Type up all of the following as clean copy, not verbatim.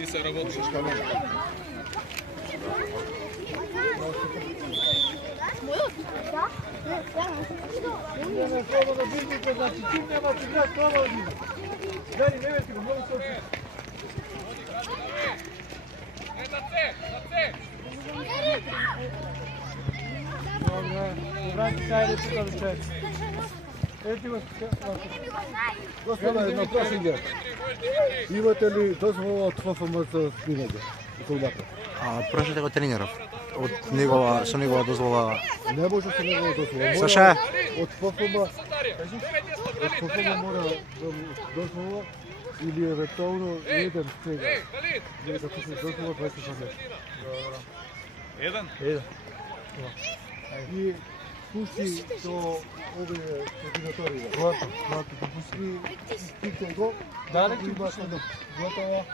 Ти се работиш. Не слободно бизнесот, значи чим нема ти играч слободно бизнес. Дани, не вети го, многу се очи. Добре, врати сајде тука до човек. Ети го. Господа, едно прашање. Имате ли дозвола од ФФМ за снимање? Прашате го тренеров. Од негова, со негова дозвола. Не може со негова дозвола. Саша? Од ФФМ мора дозвола или евентуално еден сега. Како се дозвола 20 месеци. Еден? И пусти до овие координатори. Злато, пусти стикнал го. Дале ќе имаш едно. Готово.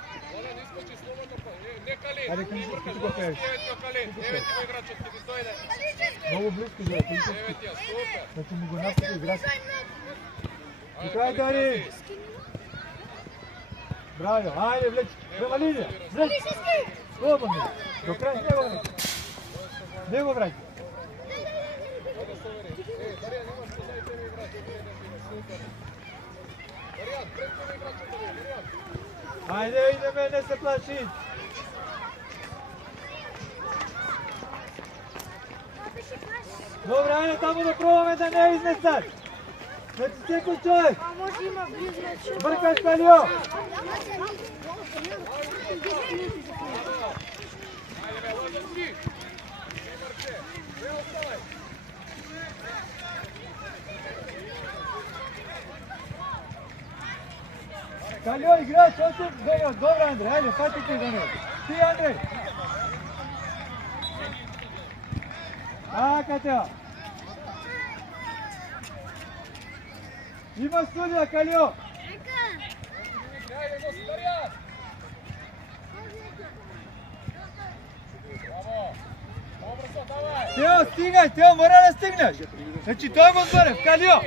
Ајде, кажи го кажеш. Много близко за да му го напади играч. Викај, Дари! Браво, ајде, влеч, према линија, влеч! Слободно, до крај не го враќа. Не го враќа. Ајде, идеме, не се плаши. Добре, ајде таму да пробаме да не изнесат. Значи секој човек. Бркаш Калио. Калио, играч, осем, добре, Андре, ајде, фати ти за него. Ти, Андре. Така те. Има студија, Калио. Тео, стигај, Тео, мора да стигнеш. Значи, тој го зборев, Калио.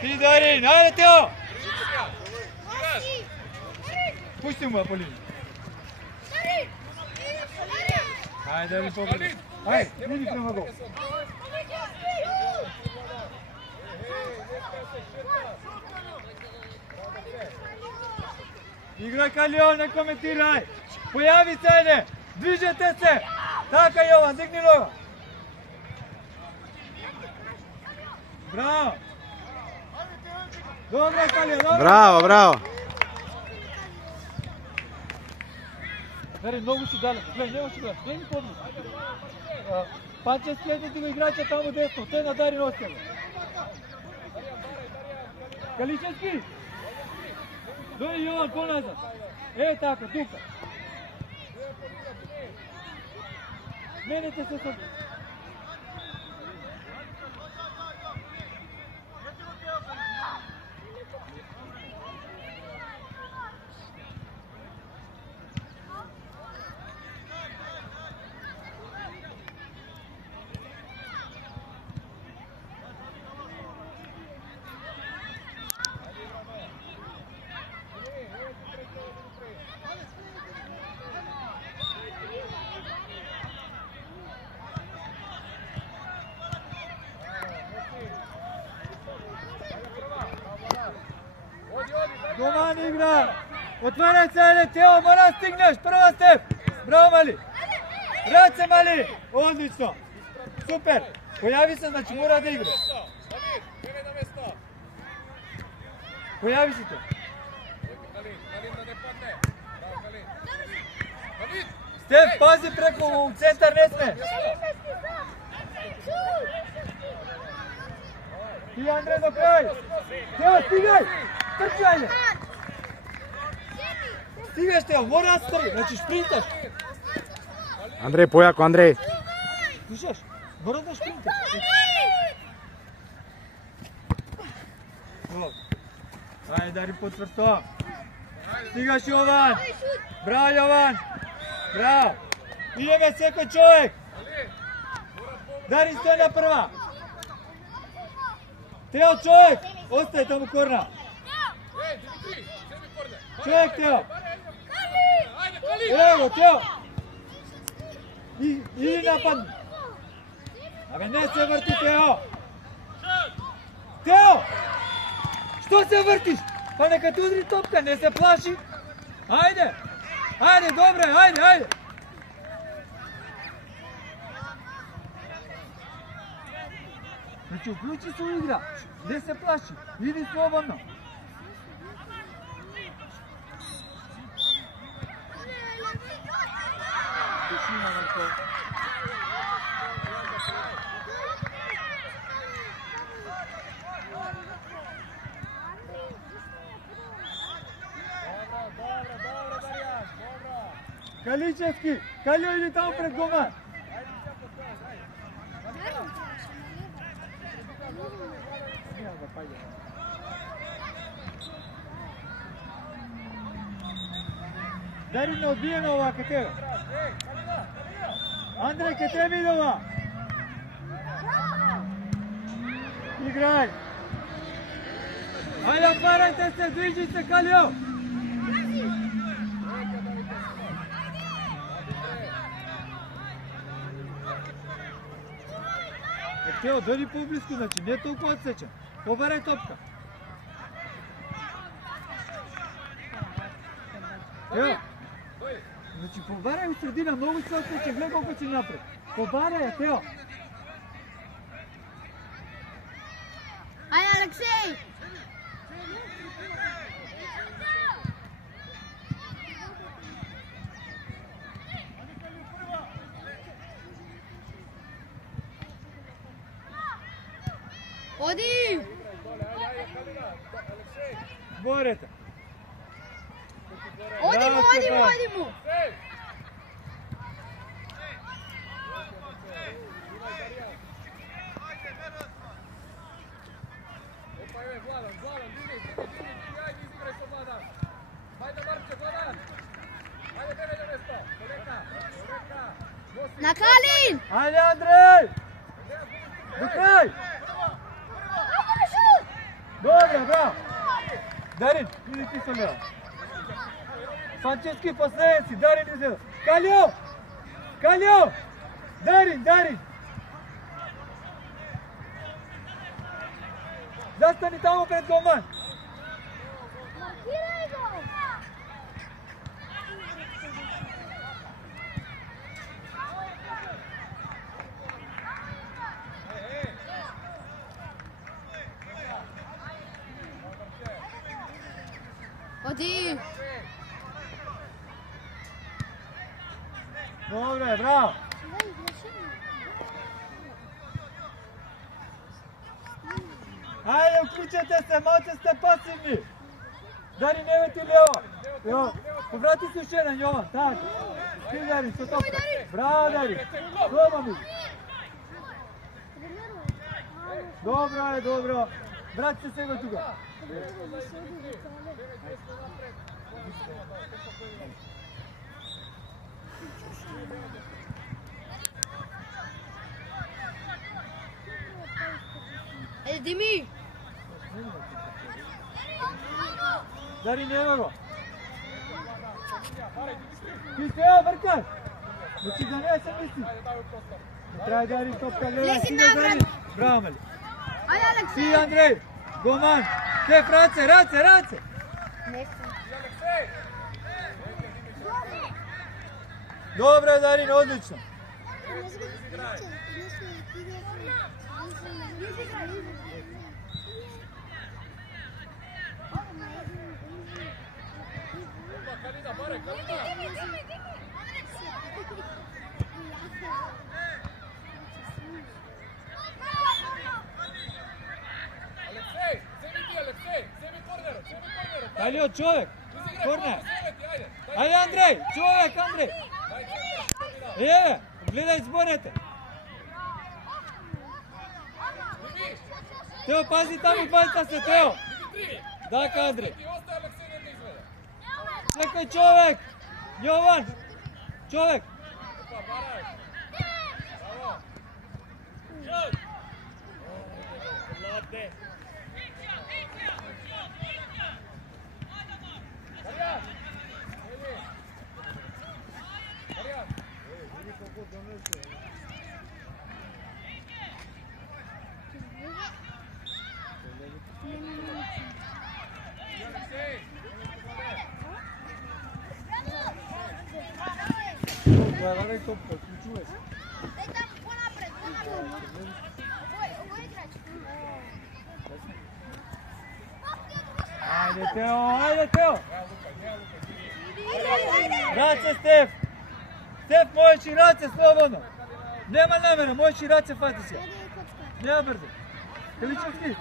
Ти, Дарин, ајде, Тео. Пусти му, Аполин. Ајде, Дарин, победи. Ајде, иди према гол. Играј, Калио, не коментирај. Појави се, ајде. Движете се. Така, Јован, дигни нога. Браво. Добре, Калио, добре. Браво, браво. Дарин, многу си далеко. Гледај, нема си гледај. Гледај ми подни. Панче следите го играча таму десно. Те на Дарин остава. Каличевски. Дојди Јован поназад. Така, тука. Менете се со... Доман игра! Отваряј се, ајде, Тео, мора да стигнеш, прва степ! Браво, Мали! Раце, Мали! Одлично! Супер! Појави се, значи мора да игра. Појави се те. Степ, пази преку у центар, не сме! Ти, Андре, до крај! Тео, стигај! Трчи, ајде! Стигаш, Тео, мора да стори, значи шпринташ. Андреј, појако, Андреј. Слушаш, мора да шпринташ. Ајде, Дари, потврто. Стигаш, Јован. Браво, Јован. Браво. Идеме секој човек. Дари, стој на прва. Teo, čovjek! Ostaje tamo korna. Čovjek, Teo! Evo, Teo! I napad! Абе, не се върти, Тео! Тео! Što se vrtiš? Pa neka ti udri topka, ne se plaši! Ajde! Ajde, dobro je, ajde, ajde! Znači, uključi se u igra, ne se plaši, idi slobodno! Tišina nam to. Kalичевски! Калио иди таму пред гома! Дарин не одбиена ова ке тебе! Андреј ке тебе иде ова! Играј! Ајде, отварајте се, движи се, Калио! Тео, дойди по-близко, значи, не толкова отсечен. Побарај топка. Тео, значи, побарај у средина, многу се отсечен, гледай колко си напред. Побарај ја, Тео. Ајде, Алексеј! Оди! Борете. Оди му, оди му, оди му! На Калин! Ајде, Андреј! До крај! Добре, браво! Дарин, иди ти со лево. Франчески последници, Дарин изгледа. Калио! Калио! Дарин, Дарин! Застани тамо пред голман. Маркирај го! Оди! Добре, браво! Ајде, уклучете се, малце сте пасивни! Дарин, не вети лево! Ево, поврати се уште еден, Јован, така! Ти, Дарин, со топка! Браво, Дарин! Дома ми! Добро е, добро! Брат се сега тука! Е, Дими! Дарин, ево го! Ти сега вркаш! Значи да не се мисли! Не трябва Дарин топка гледа, Лези стига напред! Дарин! Браво, Мели! Ајде, Ти, Алексеј! Андреј! Гоман! Кеф, раце, раце, раце! Добре, Дарин, одлично! Калио, човек! Корнер! Ајде, Андреј! Човек, Андреј! Еве, гледај зборете! Тео, пази таму, пазите се, Тео! Дака, Андреј! Чекај, човек! Јован! Човек! Давай топка, ключуваш. Дай там по-напред, по-напред. Овој играч. Ајде Тео, ајде Тео. Ајде. Раце Стеф. Стеф, можеш и раце слободно. Нема намера, можеш и раце фати се. Нема брзо. Каличевски.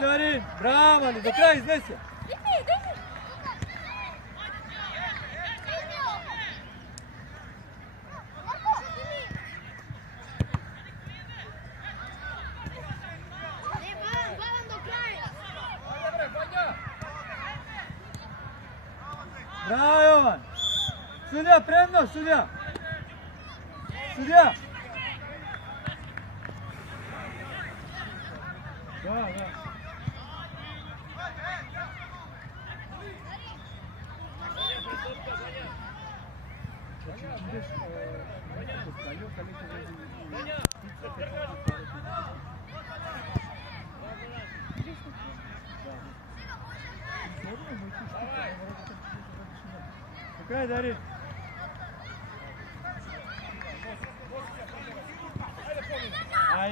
Дарин, браво, али до крај изнеси. Браво, Јован. Судија, предно, судија. Судија. Да. Какая Дарин?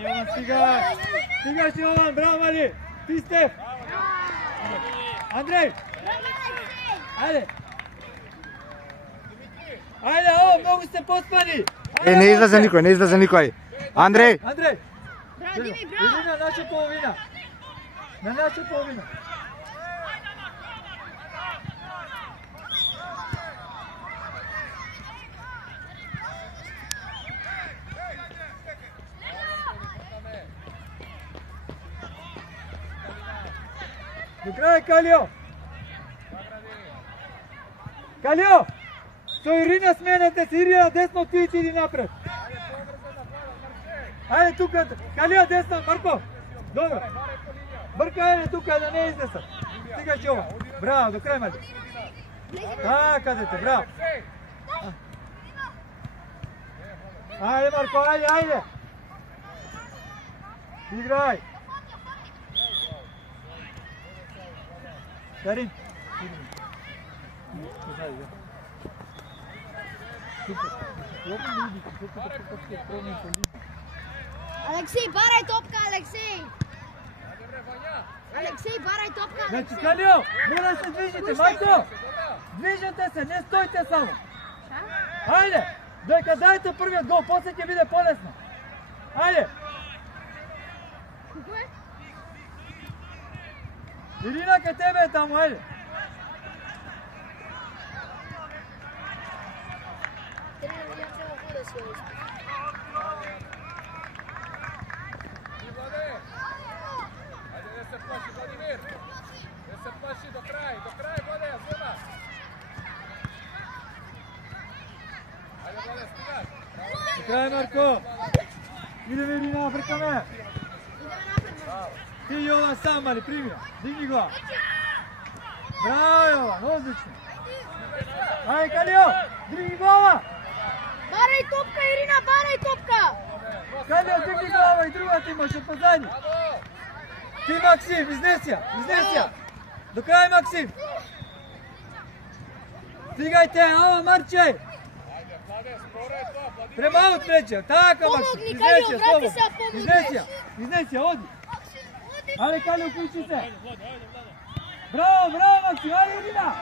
Јован, стигаш Јован, браво Мали, ти Стеф. Андрей. Ајде. Ајде, ово, многу сте поспани. Не излезе никој. Андреј. Андрей. Браво, Дими, браво. Иди на наша половина. На наша половина. До крај, Калио! Калио! Со Ирина сменете се, Ирина десно, ти иди напред. Ајде тука, Калио десно, Марко! Добро! Брка, ајде тука да не изнесам. Стигаш ова. Браво, до крај, Мали. Така, дете, браво. Ајде, Марко, ајде! Играј! Дарин. Алексей, барај топка, Алексей! Алексей, барај топка, Значи, Алексей! Калио, мора да се движите, Марко! Движете се, не стоите само! Ајде! Дека дајте првиот гол, после ќе биде полесно! Ајде! Ирина, ке тебе е таму, ајде! Крај, Марко! Идеме, Ирина, бркаме! Ти Јован сам, Мали, прими го! Дигни го! Браво, Јован, одлично! Ајде, Калио! Дигни глава! Барај топка, Ирина, барај топка! Калио, дигни глава и другата имаш од позади! Ти, Максим, изнеси ја! До крај, Максим! Стигајте, ало, Марче! Према аут преđe, така, Максим! Помогни, Калио, врати се, помогни! Изнеси ја, оди! Ајде, Калио, уклучи се! Браво, Максим, ајде, Ирина!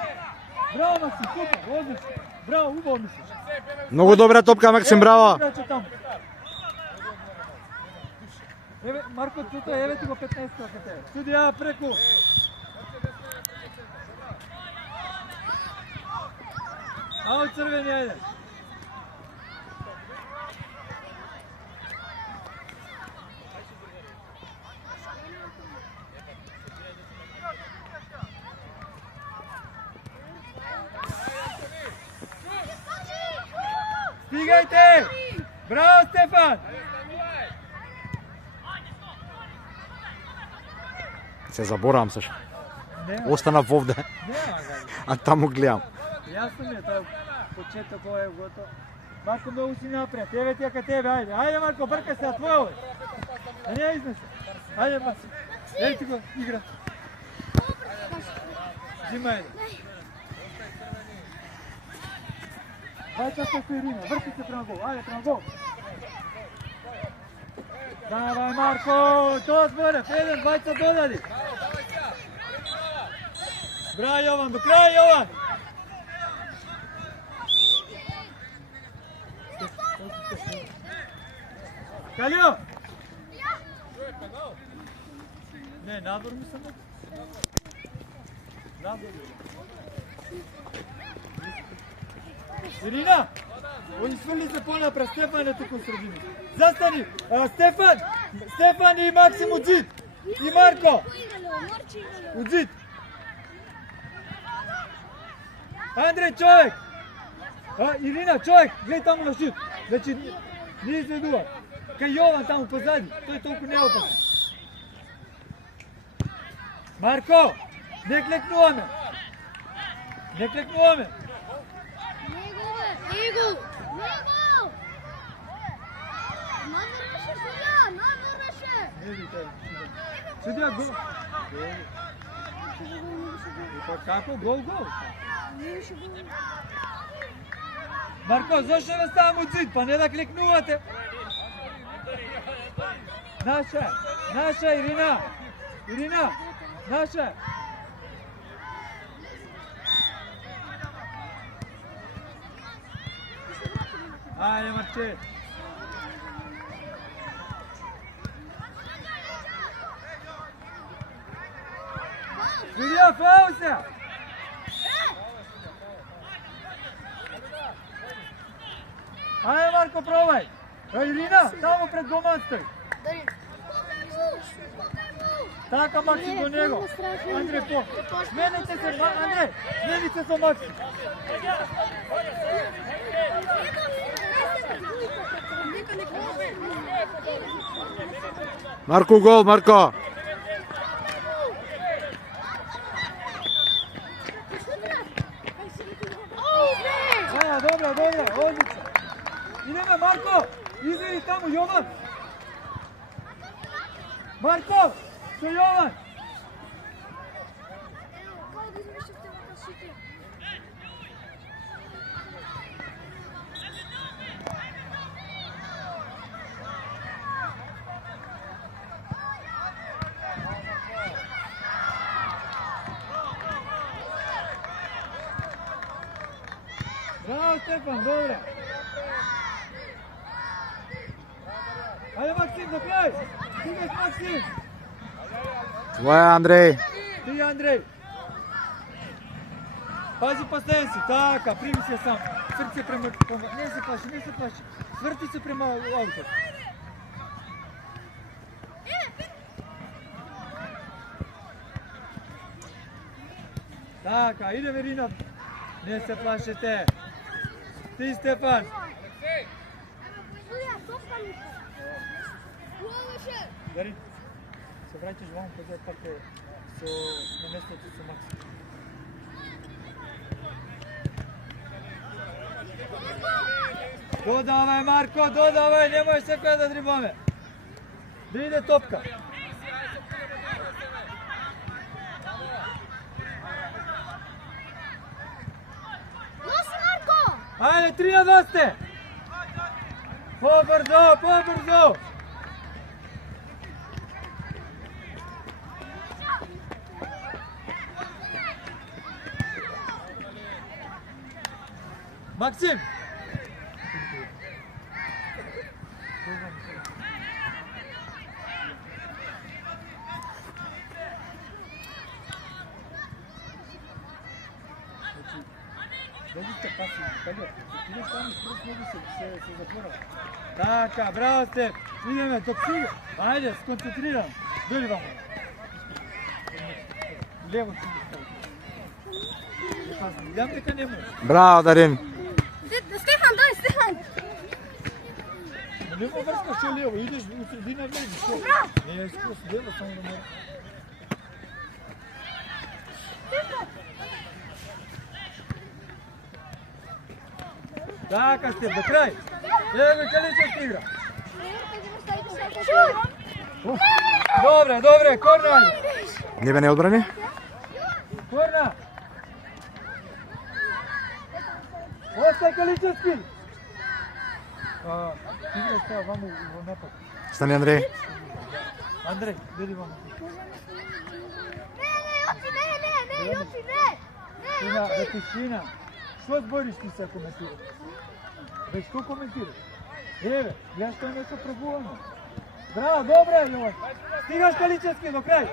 Браво, Максим, супер, одлично! Браво, убаво мислиш! Многу добра топка, Максим, браво! Еве, Марко, туто, еве ти го 15 кај тебе. Судија преку. Ао, црвени, ајде. Стигајте! Браво, Стефан! Се заборавам се. Нема, Останав овде, нема га. а таму гледам. Јасно ми е тој почеток, ова е готов. Марко, многу си напред, еве ти е ка тебе, ајде, ајде Марко, брка се, а твој овој. Да не ја изнесе. Ајде, Марко, еј ти го, игра. Зима еде. Вајка се Ирина, врти се према гол, ајде према гол. Давај Марко, тоа зборе, еден, двајца додади. Браво Јован, до крај Јован. Калио! Не, надвор ми се мога. Надвор. Ирина! Они сврли се понапред, Стефан е туку средини. Застани! Стефан! Стефан и Максим Уджит! И Марко! Уджит! Андреј, човек! Ирина, човек! Гледај таму на шут! Значи, не изведува. Кај Јован таму позади. Тој толку не опасен. Марко! Не клекнуваме! Не клекнуваме! Него! Надвореше судија, надвореше! Не ви тој. Судија гол. Па како гол? Марко, зашто не ставам Уджит? Па не да клекнувате. Наша, наша Ирина. Ирина, наша. Ајде, Марче. Судија, фаул се. Ајде, Марко, пробај. Ирина, таму пред голман стои. Така, Максим, до него. Андре, по. Смените се, Андре. Смени се со Максим. Марко гол, Марко! Добро, одлично. Идеме, Марко. Изиди таму, Јован. Марко, со Јован. Браво, Стефан, добре. Ајде, Максим, до крај. Стигаш, Максим. Твоја, Андреј. Ти, Андреј. Пази последен си. Така, прими се сам. Сврти се према... Не се плаши, не се плаши. Сврти се према ауто. Така, идеме, Ирина. Не се плашете. Ти, Стефан. Дари, се враќаш вамо кога пак со на местото со Максим. Додавај, Марко, додавај, немој секоја да дрибаме. Да иде топка. Ајде, 3-2 сте! Побрзо, побрзо! Максим! Така, браво сте! Идеме, док си! Ајде, сконцентрирам! Дојди вамо! Лево си ги стави. Видам дека не може. Браво, Дарин. Стефан, дай, Стефан! Нема врска што лево, идеш у средина влезеш. Не е скос лево, само да мора. Така сте, до крај. Еве Каличевски игра. Добре, корна. Ниве не одбрани? Корна. Остај Каличевски. Игра става ваму во напад. Стани Андреј. Андреј, биди ваму. Тина, бе тишина. Што збориш ти се коментираш? Бе што коментираш? Еве, гледаш тоа нешто пробувано. Браво, добре, Јован. Стигаш Каличевски до крај.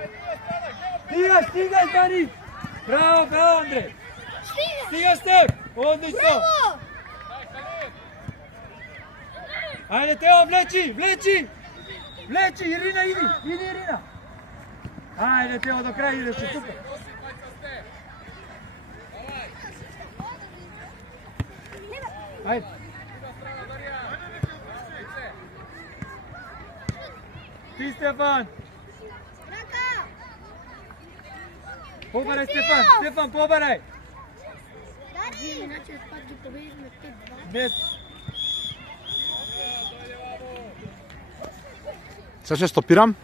Стигаш, Дари. Браво, Андреј. Стигаш Степ. Одлично. Ајде, Тео, влечи. Ирина, иди, Ирина. Ајде, Тео, до крај идеш, супер. Ајде. Ти, Стефан. Побарај, Стефан, побарај. Сега ќе стопирам.